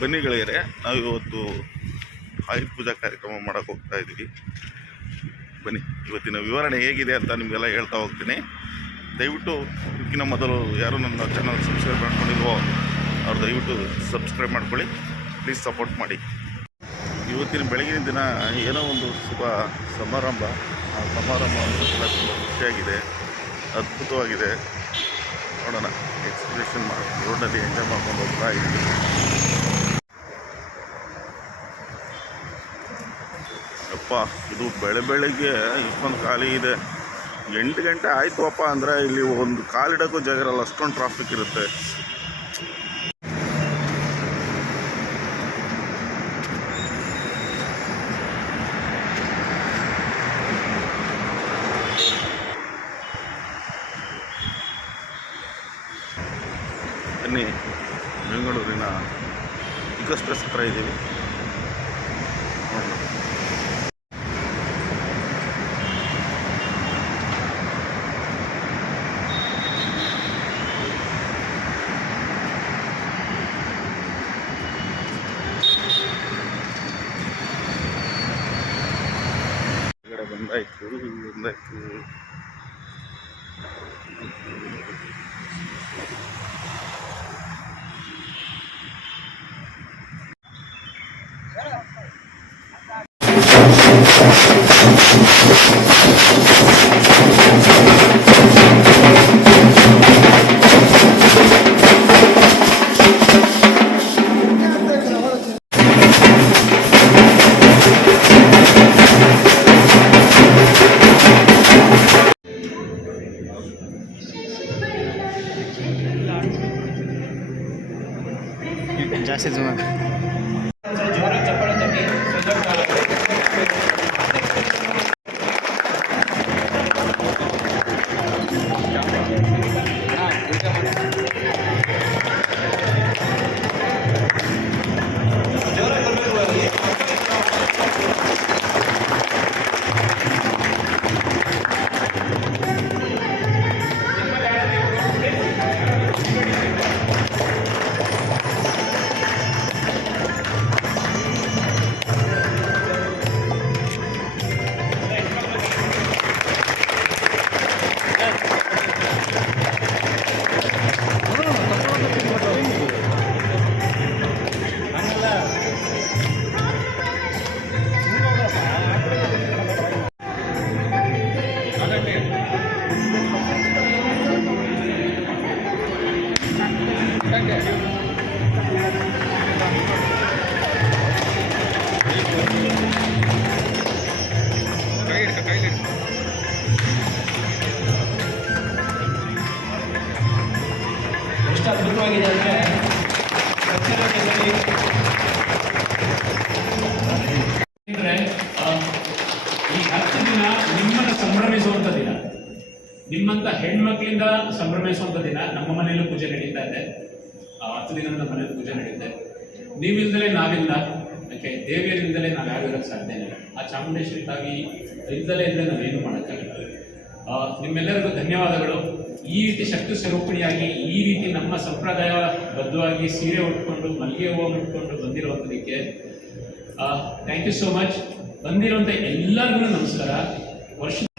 ಬನ್ನಿ ಗೆಳೆಯರೆ, ನಾವು ಇವತ್ತು ಆಯುಧ ಪೂಜಾ ಕಾರ್ಯಕ್ರಮ ಮಾಡೋಕ್ಕೆ ಹೋಗ್ತಾ ಇದ್ದೀವಿ. ಬನ್ನಿ, ಇವತ್ತಿನ ವಿವರಣೆ ಹೇಗಿದೆ ಅಂತ ನಿಮಗೆಲ್ಲ ಹೇಳ್ತಾ ಹೋಗ್ತೀನಿ. ದಯವಿಟ್ಟು ಇದಕ್ಕಿಂತ ಮೊದಲು ಯಾರು ನನ್ನ ಚಾನಲ್ ಸಬ್ಸ್ಕ್ರೈಬ್ ಮಾಡ್ಕೊಂಡಿಲ್ವೋ ಅವ್ರು ದಯವಿಟ್ಟು ಸಬ್ಸ್ಕ್ರೈಬ್ ಮಾಡ್ಕೊಳ್ಳಿ. ಪ್ಲೀಸ್ ಸಪೋರ್ಟ್ ಮಾಡಿ. ಇವತ್ತಿನ ಬೆಳಗಿನ ದಿನ ಏನೋ ಒಂದು ಶುಭ ಸಮಾರಂಭ. ಆ ಸಮಾರಂಭ ತುಂಬ ಖುಷಿಯಾಗಿದೆ, ಅದ್ಭುತವಾಗಿದೆ. ನೋಡೋಣ, ಎಕ್ಸ್ಪ್ರೆಷನ್ ರೋಡಲ್ಲಿ ಎಂಜಾಯ್ ಮಾಡ್ಕೊಂಡು ಹೋಗ್ತಾ ಇದ್ದೀವಿ. ಅಪ್ಪ, ಇದು ಬೆಳಗ್ಗೆ ಇಷ್ಟೊಂದು ಖಾಲಿ ಇದೆ. 8 ಗಂಟೆ ಆಯಿತು ಅಪ್ಪ ಅಂದರೆ ಇಲ್ಲಿ ಒಂದು ಕಾಲಿಡೋಕ್ಕೂ ಜಾಗ ಇರಲ್ಲ, ಅಷ್ಟೊಂದು ಟ್ರಾಫಿಕ್ ಇರುತ್ತೆ. ಬನ್ನಿ, ಬೆಂಗಳೂರಿನ ಎಕ್ಸ್ಪ್ರೆಸ್ ಹತ್ರ ಇದ್ದೀವಿ. ಬಂದಾಯ್ತು. ಜಾಸ್ತಿ ಜನ ಎಷ್ಟು ಅದ್ಭುತವಾಗಿದೆ ಅಂದರೆ ಈ 10 ದಿನ ನಿಮ್ಮನ್ನು ಸಂಭ್ರಮಿಸುವಂಥ ದಿನ, ನಿಮ್ಮಂಥ ಹೆಣ್ಮಕ್ಳಿಂದ ಸಂಭ್ರಮಿಸುವಂಥ ದಿನ. ನಮ್ಮ ಮನೆಯಲ್ಲೂ ಪೂಜೆ ನಡೀತಾ ಇದೆ. 10 ದಿನ ನಮ್ಮ ಮನೇಲಿ ಪೂಜೆ ನಡೀತೆ. ನೀವಿಲ್ದಲೇ ನಾವಿಲ್ಲ, ಯಾಕೆ ದೇವಿಯರಿಂದಲೇ ನಾವು ಯಾರು ಇರೋಕ್ಕೆ ಸಾಧ್ಯ ಇಲ್ಲ. ಆ ಚಾಮುಂಡೇಶ್ವರಿ ತಾಯಿ ಇಲ್ದಲೇ ಇದ್ದರೆ ನಾವೇನು ಮಾಡೋಕ್ಕಾಗಲ್ಲ. ನಿಮ್ಮೆಲ್ಲರಿಗೂ ಧನ್ಯವಾದಗಳು. ಈ ರೀತಿ ಶಕ್ತಿ ಸ್ವರೂಪಿಣಿಯಾಗಿ ಈ ರೀತಿ ನಮ್ಮ ಸಂಪ್ರದಾಯ ಬದ್ಧವಾಗಿ ಸೀರೆ ಉಟ್ಕೊಂಡು ಮಲ್ಲಿಗೆ ಹೂವು ಮುಟ್ಕೊಂಡು ಬಂದಿರುವಂಥದಕ್ಕೆ ಥ್ಯಾಂಕ್ ಯು ಸೋ ಮಚ್. ಬಂದಿರುವಂಥ ಎಲ್ಲರಿಗೂ ನಮಸ್ಕಾರ. ವರ್ಷ